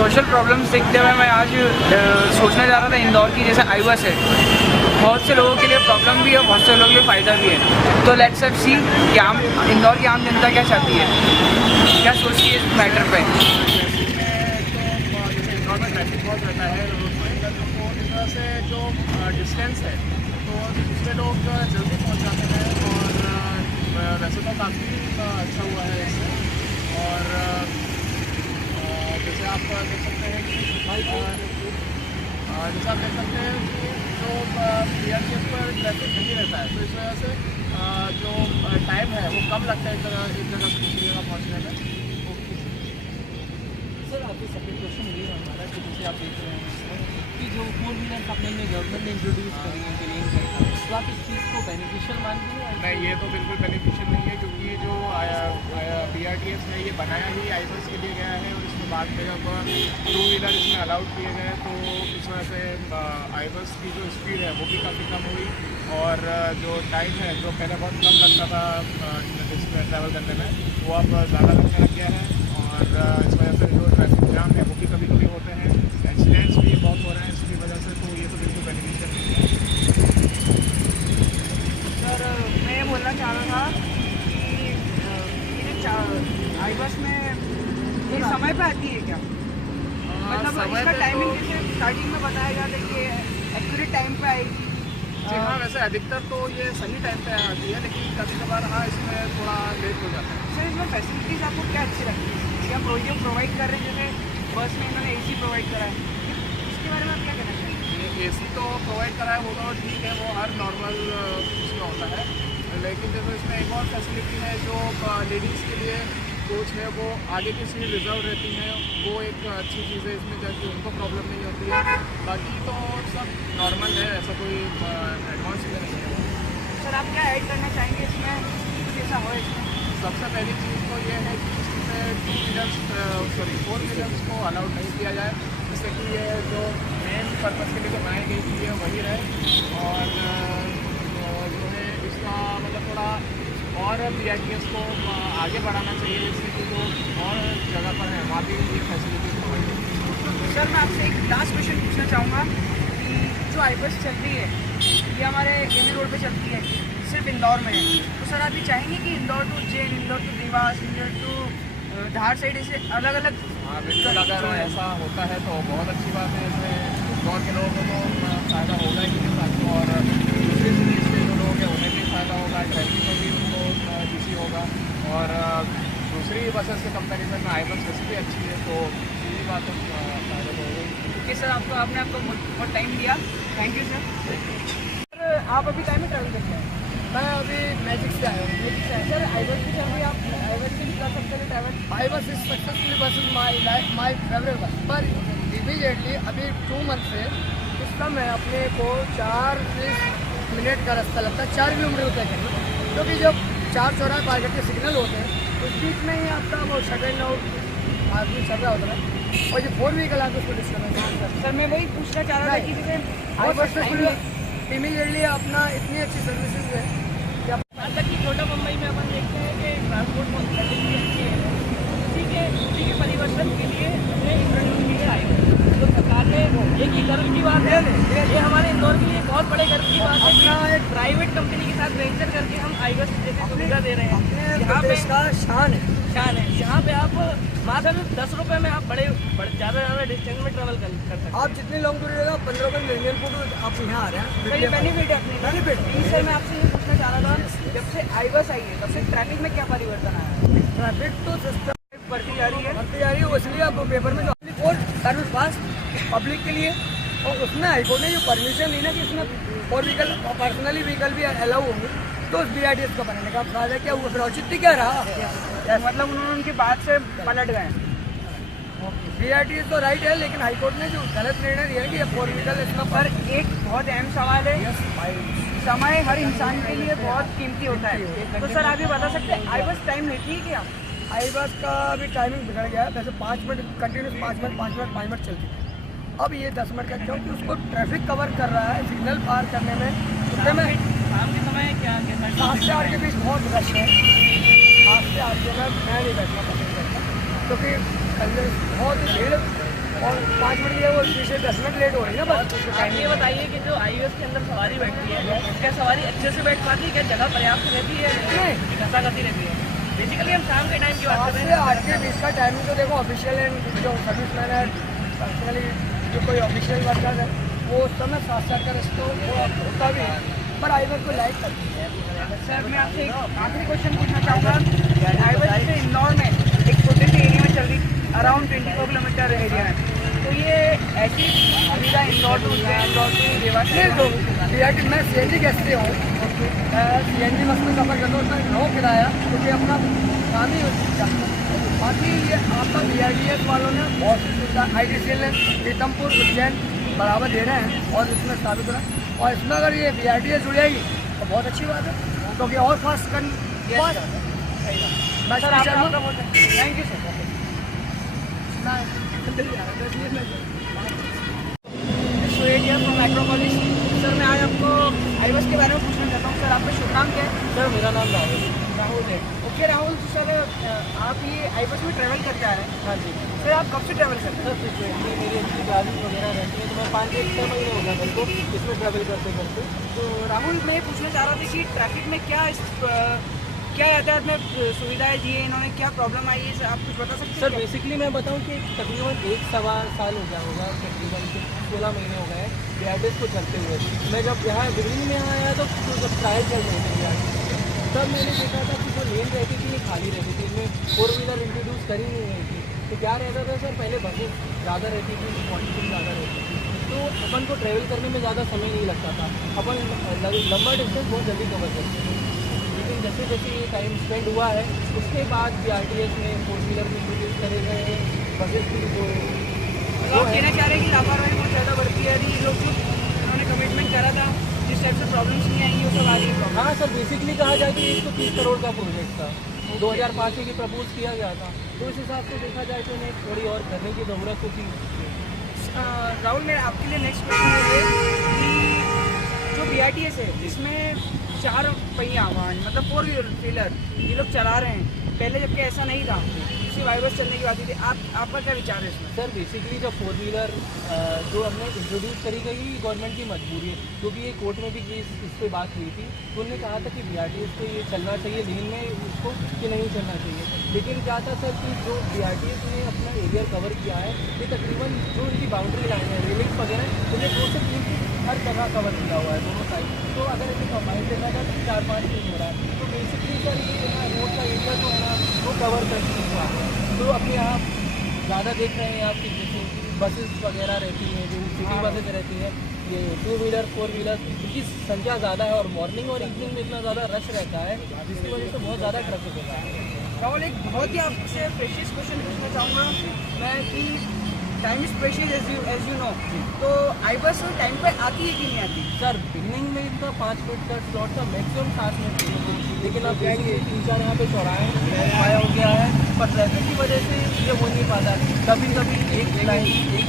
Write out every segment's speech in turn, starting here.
Social problems देखते हुए मैं आज सोचने जा रहा था इंदौर की जैसे आईबस है, बहुत से लोगों के लिए प्रॉब्लम भी है, बहुत से लोगों के लिए फ़ायदा भी है। तो लेट्स अब सी कि इंदौर की आम जनता क्या चाहती है, क्या सोचती है इस मैटर पे। इंदौर में ट्रैफिक बहुत रहता है रोड पर, तो इस वजह से जो डिस्टेंस है तो उसमें लोग जल्दी पहुंच जाते हैं। और वैसे तो काफ़ी अच्छा हुआ है इससे। और जैसे आप देख सकते हैं कि जो BRTS पर ट्रैफिक नहीं रहता है, तो इस वजह से जो टाइम है वो कम लगता है एक जगह से दूसरी जगह पहुँचने में। सर आपको सेकंड क्वेश्चन ये है हमारा कि जैसे आप देख रहे हैं कि जो 4 व्हीलर अपने गवर्नमेंट ने इंट्रोड्यूस करी है इंडियन में, तो आप इस चीज़ को बेनिफिशियल मानते हैं? नहीं, ये तो बिल्कुल बेनिफिशियल नहीं है, क्योंकि ये जो BRTS है ये बनाया ही आईबस के लिए गया है। और इसके बाद में जब 2 व्हीलर इसमें अलाउड किए गए तो इस वजह से आईबस की जो स्पीड है वो भी काफ़ी कम हुई। और जो टाइम है जो पहले बहुत कम लगता था इसमें ट्रैवल करने में, वो अब ज़्यादा लगने लग गया है। और इस वजह से जो ट्रैफिक जाम है वो भी कभी कभी होते हैं, एक्सीडेंट्स भी बहुत हो रहे हैं इसकी वजह से। तो ये तो बिल्कुल बेनिफिशियल नहीं है। सर मैं ये बोलना चाह रहा था कि आईबस में ये समय पे आती है क्या, मतलब इसका टाइमिंग जैसे स्टार्टिंग में बताया गया था कि एक्यूरेट टाइम पे आएगी। जी हाँ, वैसे अधिकतर तो ये सही टाइम पे आती है, लेकिन कभी कभार हाँ इसमें थोड़ा लेट हो जाता है। सर इसमें फैसिलिटीज़ आपको क्या अच्छी लगती है, क्या प्रोवाइड कर रहे हैं, जैसे बस में इन्होंने AC प्रोवाइड करा है, इसके बारे में आप क्या कहना चाहिए? AC तो प्रोवाइड करा है वो तो ठीक है, वो हर नॉर्मल उसमें होता है। लेकिन जैसे इसमें एक और फैसिलिटी है, जो लेडीज़ के लिए कोच है वो आगे की सीट रिजर्व रहती है, वो एक अच्छी चीज़ है इसमें, जैसे उनको प्रॉब्लम नहीं होती है। बाकी तो सब नॉर्मल है, ऐसा कोई एडवांस चीज़ें नहीं है। सर आप क्या ऐड करना चाहेंगे इसमें, कुछ ऐसा हो इसमें? सबसे पहली चीज़ तो ये है कि इसमें 4 व्हीलर्स को अलाउड नहीं किया जाए, जिससे कि ये जो मेन पर्पज़ के लिए जो बनाई गई थी वही रहे। और जो है इसका मतलब थोड़ा और BRTS को आगे बढ़ाना चाहिए, जिससे कि जो और जगह पर है वहाँ भी ये फैसिलिटी प्रोवाइड है। सर मैं आपसे एक लास्ट क्वेश्चन पूछना चाहूँगा कि जो आईबस चल रही है ये हमारे KG रोड पे चलती है, सिर्फ इंदौर में है, तो सर आप ये चाहेंगे कि Indore to Ujjain, Indore to Dewas, Indore to Dhar side ऐसे अलग अलग? हाँ बिल्कुल, अगर ऐसा होता है तो बहुत अच्छी बात है। इसमें इंदौर के लोगों को तो फ़ायदा होगा ही के साथ, और दूसरी सिटीज़ के जो लोग हैं उन्हें भी फ़ायदा होगा, ट्रैफिक में भी उनको इजी होगा। और दूसरी बसेस के कंपैरिजन में आईबस वैसे भी अच्छी है, तो यही बात तो फ़ायदा तो होगा। ओके सर, आपने बहुत टाइम दिया, थैंक यू सर। सर आप अभी टाइम में ट्रैवल करते हैं? मैं अभी मैजिक से आया हूँ। मैजिक से सर आईबस की चल रही है, आप आईबस से भी कर सकते हैं ट्रैवल? आईबस इज सक्सेसफुली बस इज माई फेवरेट बस। पर इमीडिएटली अभी 2 मंथ से इस समय अपने को 4 मिनट का रास्ता लगता है 4 किलोमीटर तय करना, क्योंकि जब 4 चौराहे पार करके सिग्नल होते हैं उस बीच में ही आपका वो सेकंड आउट आदमी चल रहा होता है, और जो 4 व्हीकल आते उसको डिस्टर्ब। सर मैं वही पूछना चाह रहा था कि जैसे आईबस इमीडिएटली अपना इतनी अच्छी सर्विसेज है कि यहाँ तक कि छोटा मुंबई में अपन देखते हैं कि ट्रांसपोर्ट फैसिलिटी अच्छी है, उसी के परिवर्तन के लिए हमने इंट्रोड्यूस किया आईबस। तो सरकार ने एक ही गर्व की बात है, ये हमारे इंदौर के लिए बहुत बड़े गर्व की बात है कि एक प्राइवेट कंपनी के साथ वेंचर करके हम आईबस जैसे सुविधा दे रहे हैं। यहाँ पे शान है यहाँ पे आप मात्र 10 रुपये में आप ज़्यादा डिस्टेंस में ट्रैवल कर सकते हैं। आप जितने लॉन्ग दूरी रहेगा 15 रुपये इंडियन फूड आप यहाँ आ रहे हैं। सर ये बेनिफिट है अपने बेनिफिट। सर मैं आपसे ये पूछना चाह रहा था, जब से आईबस आई है तब से ट्रैफिक में क्या परिवर्तन आया है? ट्रैफिक तो सिस्टम बढ़ती जा रही है, वो इसलिए आपको पेपर में जो सर्विस फास्ट पब्लिक के लिए, और उसमें हाईकोर्ट ने जो परमिशन दी ना कि इसमें और व्हीकल पर्सनली व्हीकल भी अलाउ होंगे, तो उस BRTS को बनाने का फायदा क्या हुआ, फिर औचित्य क्या रहा? मतलब उन्होंने उनकी बात से पलट गए। BRTS तो राइट है, लेकिन हाईकोर्ट ने जो गलत निर्णय दिया है कि 4 व्हीकल इसमें पर एक बहुत अहम सवाल है, समय हर इंसान के लिए बहुत कीमती होता है, तो सर आप ये बता सकते हैं आईबस टाइम लेती है क्या? आईबस का अभी टाइमिंग बिगड़ गया है, वैसे 5 मिनट कंटिन्यूस 5 मिनट चलती है, अब ये 10 मिनट का, क्योंकि उसको ट्रैफिक कवर कर रहा है, सिग्नल पार करने में उसके में शाम के समय क्या 7 से 8 के बीच बहुत रश है। 7 से 8 के मैं नहीं बैठना पसंद करता, क्योंकि बहुत भीड़ और 5 मिनट के लिए वो पीछे 10 मिनट लेट हो रही है बस। आप ये बताइए कि जो हाईवेज के अंदर सवारी बैठती है, क्या सवारी अच्छे से बैठ पाती है, क्या जगह पर्याप्त रहती है, घसा करती रहती है? बेसिकली हम शाम के टाइम की बात कर 7 रहे से हैं। 8 के बीच का टाइमिंग तो देखो ऑफिशियल एंड जो सर्विस मैन है, पर्सनली जो कोई ऑफिशियल वर्कर है वो उस समय 7 का रेस्टो वो होता भी है, पर हाईवे को लाइक करती है। सर मैं आपसे एक आखिरी क्वेश्चन पूछना चाहूँगा। हाईवे से इंदौर में एक छोटे से एरिया में चल रही अराउंड 24 किलोमीटर एरिया है, तो ये ऐसी सुविधा इंदौर टू उज्जैन, इंदौर टू देवास नहीं तो BRT मैं CNG गैस से हूँ, CNG बस में सफ़र करता हूँ, उसमें लो किराया क्योंकि अपना काम ही होता है। बाकी ये आपका BRTS वालों ने बहुत सी सुविधा ITCL ने पीतमपुर उज्जैन बढ़ावा दे रहे हैं और इसमें साबित हो रहा है। और इसमें अगर ये BRTS जुड़ जाएगी तो बहुत अच्छी बात है, क्योंकि और फास्ट कर सर आपका थैंक यू सर। सुएडिया फ्रॉम मेट्रोपोलिस। सर मैं आज आपको हाईवेज के बारे में पूछना चाहता हूँ। सर आपका शुभ नाम क्या है? सर मेरा नाम राहुल है। ओके राहुल सर, आप ये हाईवेज में ट्रैवल करके आ रहे हैं? हाँ जी सर आप कब से ट्रैवल करते हैं? सर, फ्रिक्वेंटली मेरी अच्छी क्लासेस वगैरह रहती है, तो मैं 5-6 महीने हो गए मेरे को इसमें ट्रैवल करते करते। तो राहुल मैं ये पूछना चाह रहा था कि ट्रैफिक में क्या यातायात में सुविधाएं दी है इन्होंने, क्या प्रॉब्लम आई है, सर आप कुछ बता सकते हैं? सर बेसिकली मैं बताऊं कि तकरीबन 1-1.25 साल हो गया होगा, तकरीबन 16 महीने हो गए BRTS को चलते हुए। मैं जब यहाँ बिल्डिंग में यहाँ आया तो जब ट्रायल चल रहे थे BRTS, तब मैंने देखा था कि जो लेन रहती थी ये खाली रहती थी, इनमें 4 व्हीलर इंट्रोड्यूस करी नहीं हुई थी। तो क्या रहता था सर, पहले बसेस ज़्यादा रहती थी, क्वान्टिटी ज़्यादा रहती थी, तो अपन को ट्रैवल करने में ज़्यादा समय नहीं लगता था, अपन लंबा डिस्टेंस बहुत जल्दी कवर करते थे। लेकिन जैसे जैसे ये टाइम स्पेंड हुआ है उसके बाद BRTS में 4 व्हीलर भी इंट्रोड्यूस करे गए हैं, बसेस भी जो तो आप कहना चाह रहे हैं कि लापरवाही बहुत ज़्यादा बढ़ती है, ये लोग जो उन्होंने कमिटमेंट करा था जिस टाइप से प्रॉब्लम्स नहीं आएंगी वो सब आ रही है। हाँ सर, बेसिकली कहा जाए तो 130 करोड़ का प्रोजेक्ट था, 2005 में प्रपोज किया गया था, तो इस हिसाब से देखा जाए तो इन्हें थोड़ी और करने की ज़रूरत तो थी। राहुल मेरा आपके लिए नेक्स्ट क्वेश्चन ये है कि जो BRTS है इसमें 4 पहिया वाहन मतलब 4 व्हीलर ये लोग चला रहे हैं, पहले जबकि ऐसा नहीं था, सिर्फ हाईवेज चलने की बात थी। आपका क्या विचार है इसमें? सर बेसिकली जो 4 व्हीलर जो हमने इंट्रोड्यूस करी गई गवर्नमेंट की मजबूरी है, क्योंकि ये कोर्ट में भी केस इस पर बात हुई थी, तो उन्होंने कहा था कि BRTS को ये चलना चाहिए लेन में उसको कि नहीं चलना चाहिए। लेकिन क्या था सर कि जो BRTS ने अपना एरिया कवर किया है, ये तकरीबन जो इनकी बाउंड्री लाइन है, रेलिंग्स वगैरह, उन्हें 2 से 3 फीट हर जगह कवर किया हुआ है दोनों साइड। तो अगर इसे कंबाइन देखा जाए तो 4-5 फीट हो रहा है, तो बेसिकली सर ये रोड का एरिया जो है ना वो कवर कर चुका है। तो अपने यहाँ ज़्यादा देख रहे हैं आप कि जैसे बसेस वगैरह रहती हैं, जो सिटी बसेस रहती हैं, ये 2 व्हीलर 4 व्हीलर इनकी संख्या ज़्यादा है, और मॉर्निंग और इवनिंग में इतना ज़्यादा रश रहता है जिसकी वजह से बहुत ज़्यादा ट्रैफिक होता है। राहुल एक बहुत ही आपसे प्रेशियस क्वेश्चन पूछना चाहूँगा मैं कि time is precious as you know, तो हाईवेज टाइम पे आती है कि नहीं आती? सर बिगनिंग में इतना 5 मिनट का स्लॉट था, मैक्सिमम 7 मिनट थे, लेकिन अब देखिए 3-4 यहाँ पे चौराहे आया हो गया है, पर ट्रैफिक की वजह से ये हो नहीं पाता। कभी कभी एक लाइन एक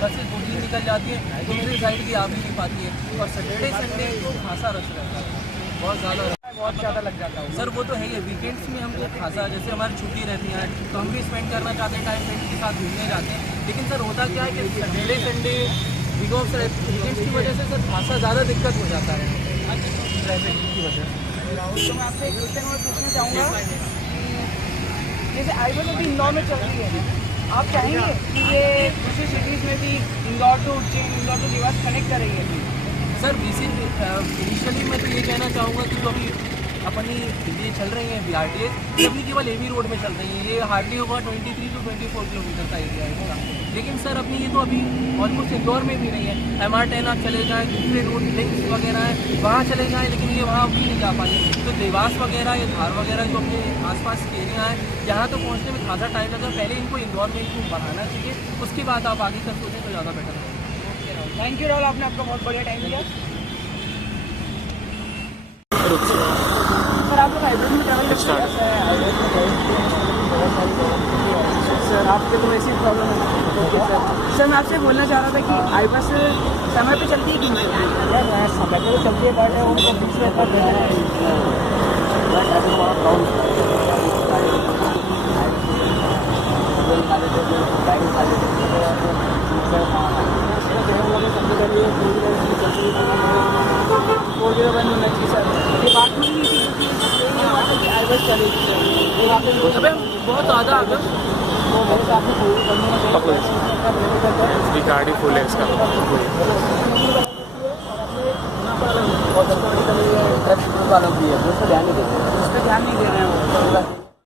बसें 2-3 निकल जाती है तो मेरी साइड की आ भी नहीं पाती है, और सैटरडे संडे को खासा रश रहता है, बहुत ज़्यादा लग जाता है। सर वो तो है ही, वीकेंड्स में हमको खासा, जैसे हमारी छुट्टी रहती है तो हम भी स्पेंड करना चाहते हैं, टाइम फ्रेंड्स के साथ घूमने जाते हैं, लेकिन सर होता क्या है कि Saturday Sunday week off weekends की वजह से सर खासा ज़्यादा दिक्कत हो जाता है ट्रैफिक की वजह से। राहुल तो मैं आपसे एक क्वेश्चन और पूछना चाहूँगा कि जैसे हाईवेज अभी इंदौर में चल रही है, आप चाहेंगे कि ये दूसरी सिटीज़ में भी Indore to Ujjain, Indore to Dewas connect करेंगे? सर इनिशियली मैं तो ये कहना चाहूँगा कि जो अभी अपनी ये चल रही हैं BRTS, ये अपनी केवल AV रोड में चल रही है, ये हार्डली होगा 23 to 24 किलोमीटर का एरिया है इसका। लेकिन सर अपनी ये तो अभी ऑलमोस्ट इंदौर में भी नहीं है, MR10 आप चले जाएँ, दूसरे रोड लिंक्स वगैरह हैं वहाँ चले जाएँ, लेकिन ये वहाँ भी नहीं जा पाएंगे। तो देवास वगैरह या धार वगैरह जो अपने आसपास के एरिया हैं, यहाँ तो पहुँचने में खासा टाइम लगा, पहले इनको इंदौर में इनको बढ़ाना चाहिए, उसके बाद आप आगे तक सोचें तो ज़्यादा बेटर है। थैंक यू राहुल, आपने आपका बहुत बढ़िया टाइम दिया। सर आप लोग हाईवेज में ट्रैवल करते हैं? सर आपके तो ऐसी प्रॉब्लम है। ओके सर मैं आपसे बोलना चाह रहा था कि हाईवेज समय पे चलती है कि नहीं? समय पे तो चलती है, बट उनको फिक्स रहता है चाहिए, फोर व्हीलर बंद होना चाहिए सर। ये बात नहीं थी कि आईबस चलेगी सर, अबे बहुत ज़्यादा आ गया तो मेरे हिसाब से फोर व्हीलर बंद होना चाहिए। इसकी गाड़ी फुल है इसका। ट्रैफिक वालों भी है, ध्यान